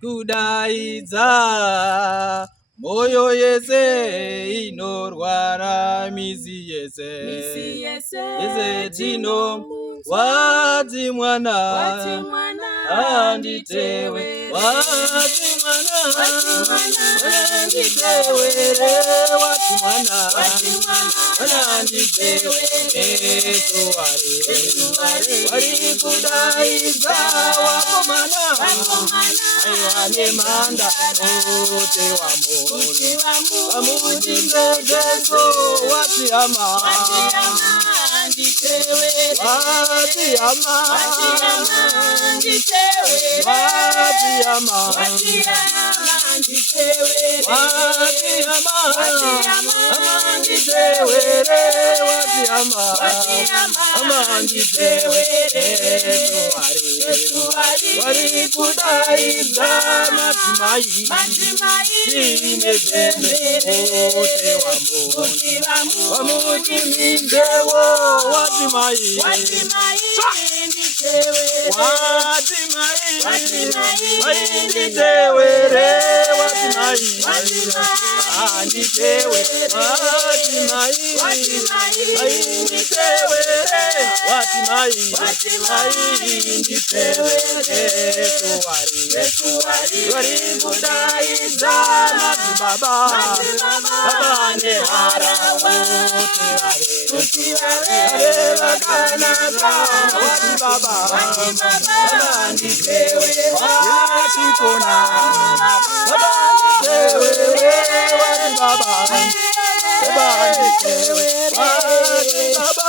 kudaidza moyo yese inorwara mizi yese tino wati mwana anditewe wati mwana anditewe wati mwana anditewe wari kudaidza wakomana aiwane manda ote wamuti mbegezo wati ama anditewe wati ama anditewe wati ama anditewe wati ama anditewe wati ama anditewe wari kudaidza madzimai inezembe ote wamuti mindewo wati mai anditewe re wati mai anditewe wati mai anditewe re wati mai anditewe wari kudaidza madzibaba ne hara kuti vare vakanaka wati baba anditewe wati kona anditewe wati baba anditewe wati baba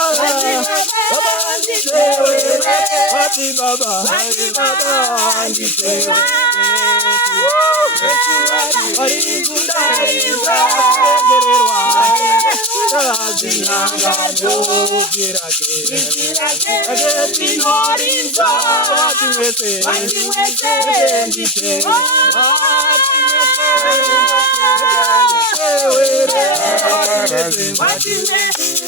anditewe wati baba anditewe wari kudaidza zinanga ndovirake tinorinza wati wese anditewe wati wese